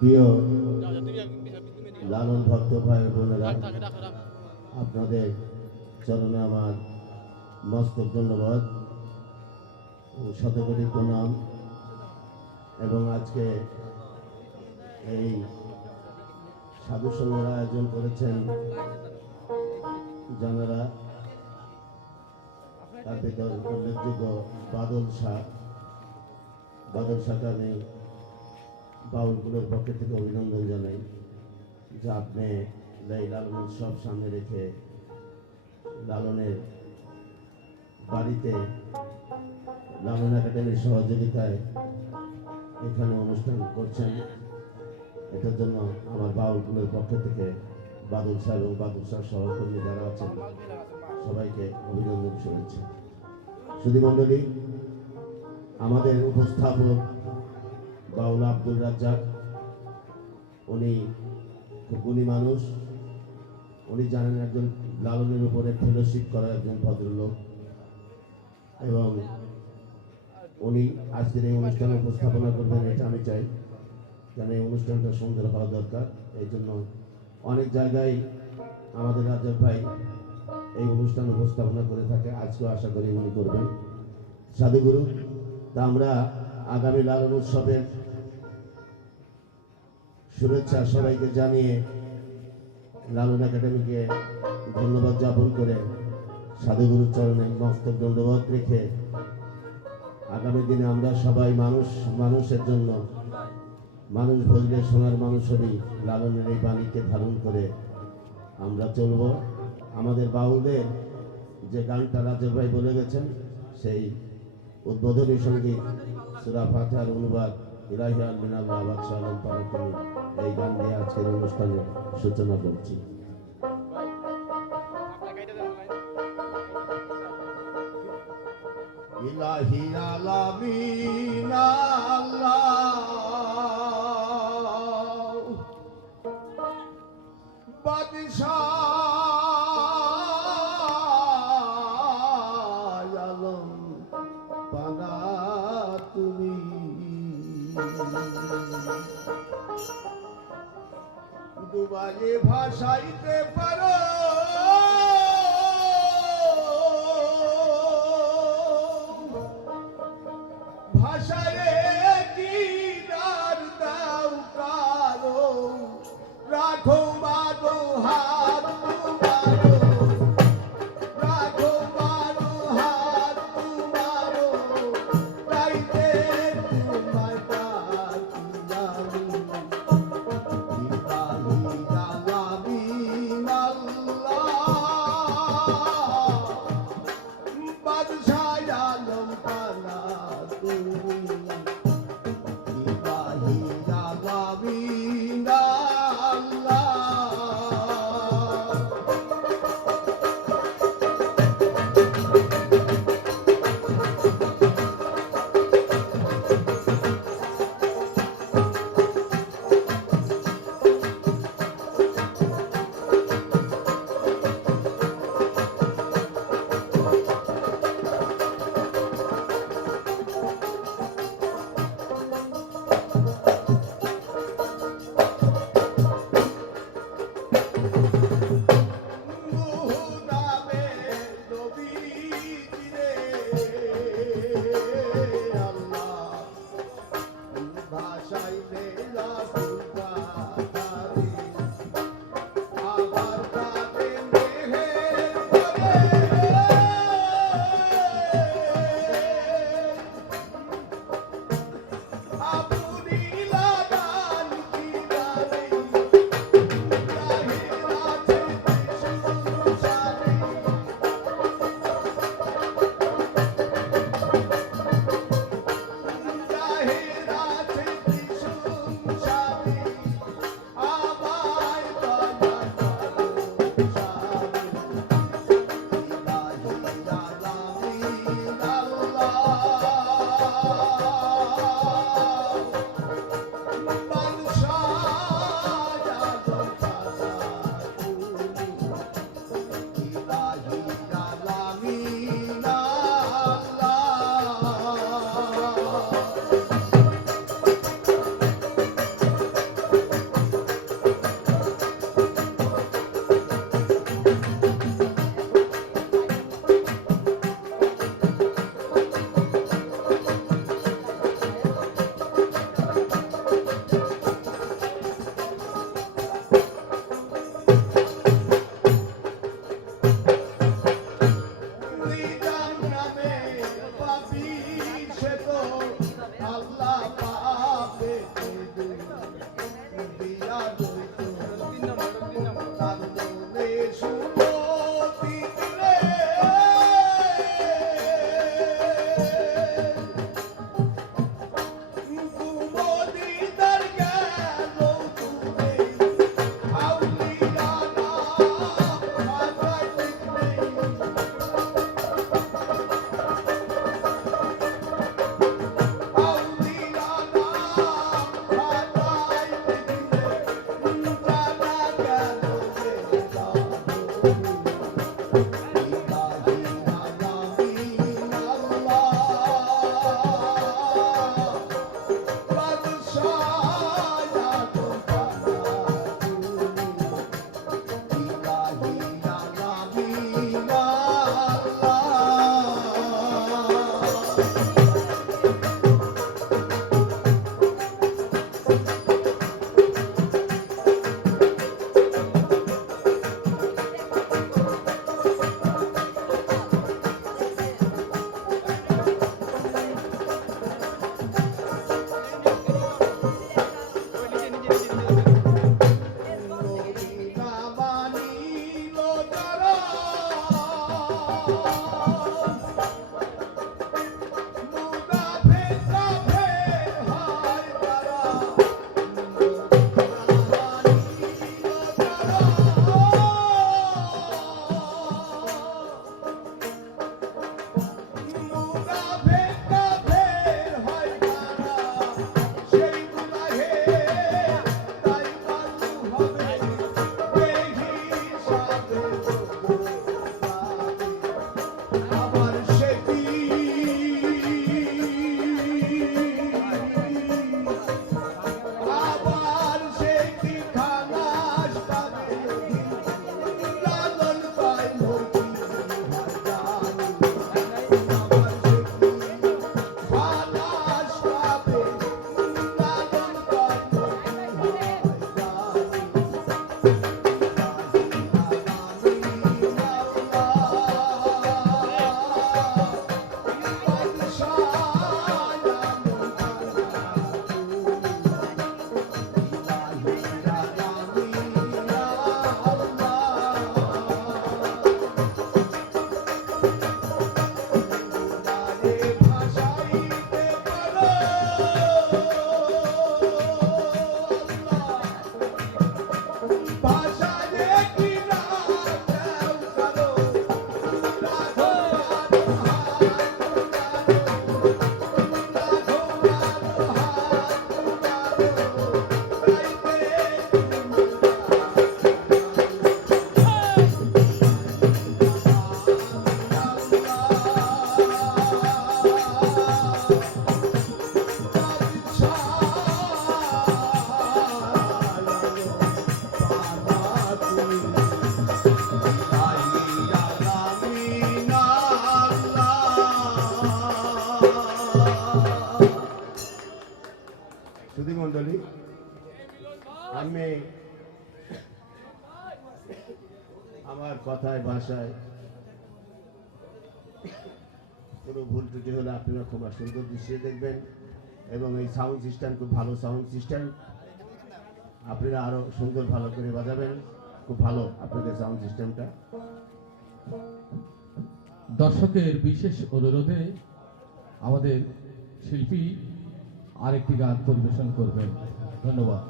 প্রিয় লালন ভক্ত ভাই বোনেরা আপনাদের চরণে আমার মস্তক ধন্যবাদ ও শতকোটি প্রণাম। এবং আজকে এই সাধু সঙ্গের আয়োজন করেছেন জানারা তার ভিতর উল্লেখযোগ্য বাদল শাহ। বাদল শাহকে আমি বাউলগুলোর পক্ষ থেকে অভিনন্দন জানাই যে আপনি এই লালন উৎসব সামনে রেখে লালনের বাড়িতে লালন একাডেমির সহযোগিতায় এখানে অনুষ্ঠান করছেন। এটার জন্য আমার বাউলগুলোর পক্ষ থেকে বাদল শাহ এবং বাদল শাহ সহকর্মী যারা আছেন, সবাইকে অভিনন্দন শুভেচ্ছা। সুধী মণ্ডলী, আমাদের উপস্থাপক বাউল আব্দুল রাজ্জাক। উনি খুব গুণী মানুষ। উনি জানেন একজন লালনের উপরে ফেলোশিপ করা একজন ভদ্রলোক। এবং উনি আজকের এই অনুষ্ঠানে উপস্থাপনা করবেন, এটা আমি চাই। কেন এই অনুষ্ঠানটা সুন্দর হওয়া দরকার। এই জন্য অনেক জায়গায় আমাদের রাজ্জাক ভাই এই অনুষ্ঠান উপস্থাপনা করে থাকে। আজকেও আশা করি উনি করবেন। সাধুগুরু, তা আমরা আগামী লালন উৎসবের শুভেচ্ছা সবাইকে জানিয়ে লালন একাডেমিকে ধন্যবাদ জ্ঞাপন করে সাধুগুরুর চরণে মস্তক দণ্ডবোধ রেখে আগামী দিনে আমরা সবাই মানুষ, মানুষের জন্য মানুষ ভজলে সোনার মানুষ হবি লালনের এই বাণীকে ধারণ করে আমরা চলব। আমাদের বাউলদের যে গানটা রাজের ভাই বলে গেছেন, সেই উদ্বোধনী সংগীত, সুরা ফাতার অনুবাদ, ইলাহি মিনাল আবাদ সালাম পারাকানি এই গান আজকের অনুষ্ঠানের সূচনা করছি। দুবারে ভাসাইতে পারো। Jesus. Christ. Allah আমি আমার কথায়, ভাষায় কোনো ভুল ত্রুটি হলে আপনারা খুব সুন্দর দৃশ্যে দেখবেন এবং এই সাউন্ড সিস্টেম খুব ভালো সাউন্ড সিস্টেম আপনারা আরও সুন্দর ভালো করে বাজাবেন। খুব ভালো আপনাদের সাউন্ড সিস্টেমটা দর্শকের বিশেষ অনুরোধে আমাদের শিল্পী আরেকটি গান পরিবেশন করবেন। ধন্যবাদ।